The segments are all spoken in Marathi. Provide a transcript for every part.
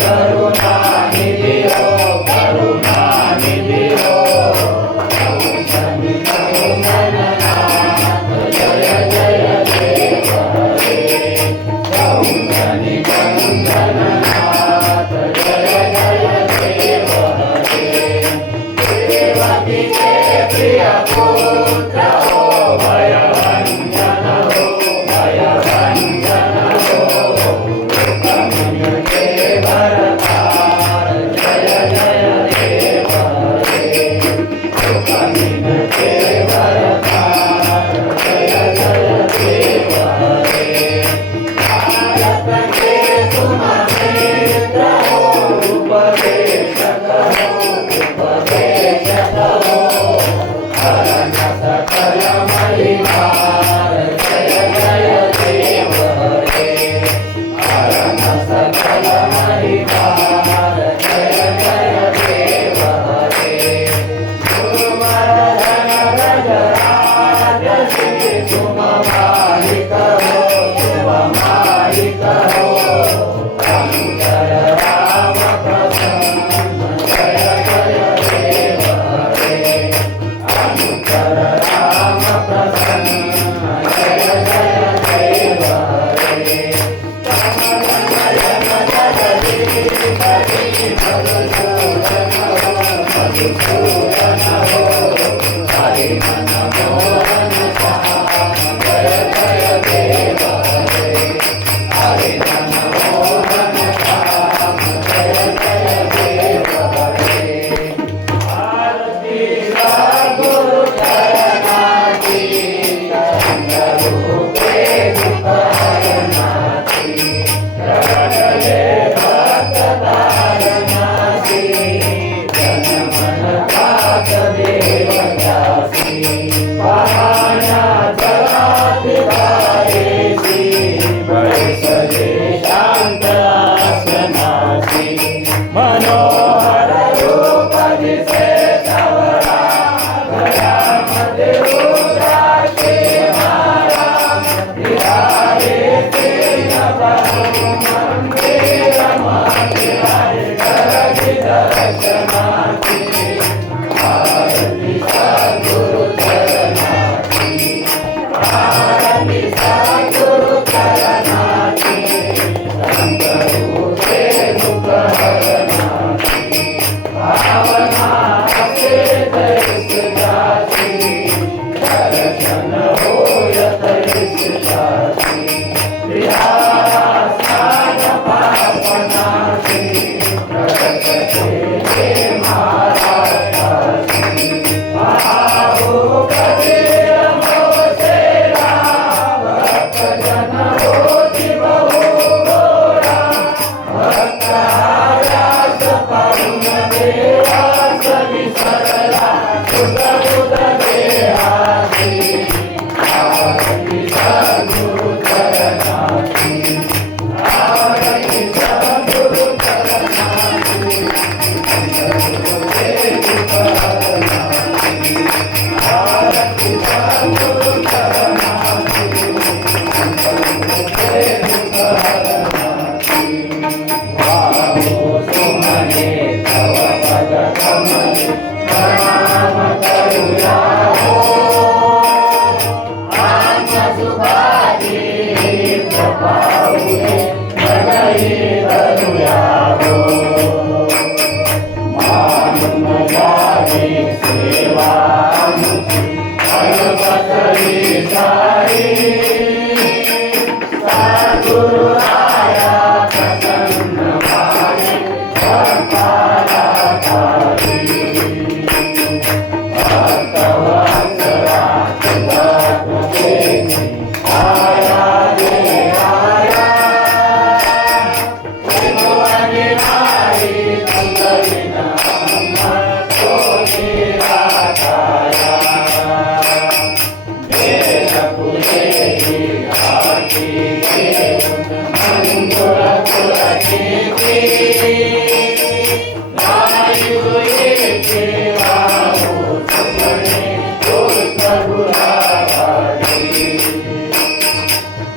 करुणा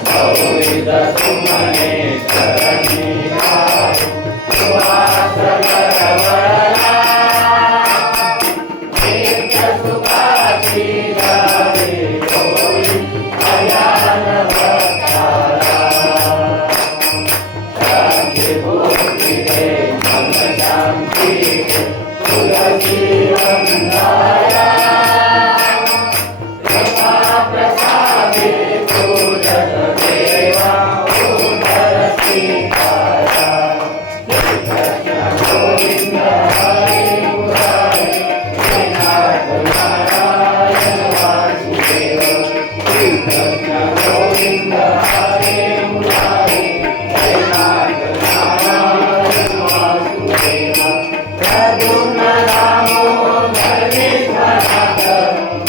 बहुविध सुमने चरणी आए, सुहास गरवरला, नित्य सुखाची गावे होई अयान भक्ताला। शांती भूती रे मन शांती तुलसी वंदाया, कृपा प्रसादे पूजन देवा उदर स्वीकारा। कृष्ण गोविंद हरे मुरारे, हे नाथ नारायण वासुदेव। कृष्ण गोविंद हरे मुरारे, हे नाथ नारायण वासुदेव। प्रद्युम्न दामोदर विश्वनाथ,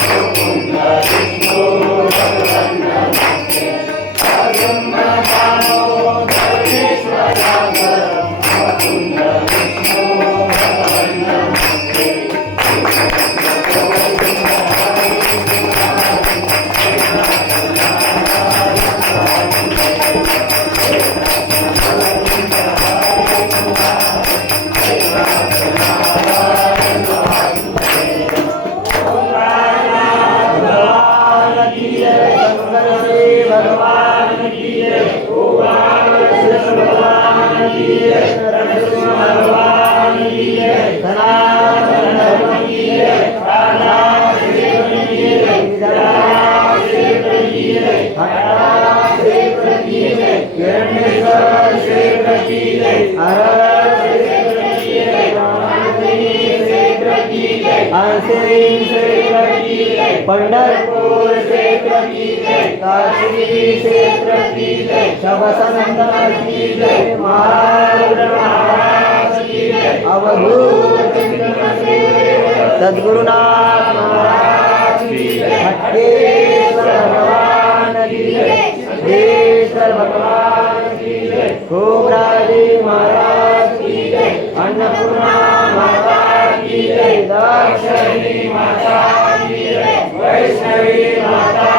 मुकुंद विष्णु भगवन् नमस्ते। प्रद्युम्न दामोदर विश्वनाथ, मुकुंद विष्णु भगवन् नमस्ते। पंढरपूर क्षेत्र की जय, काशी क्षेत्र की जय, शबसंत की जय, महारुद्र महाराज की जय, अवधूत सद्गुरुनाथ महाराज की जय, खट्टेश्वर भगवान की जय, सिद्धेश्वर भगवान की जय, खोब्राजी महाराज की जय, अन्नपूर्णा माता की जय, दाक्षिणी माता की जय, वैष्णवी माता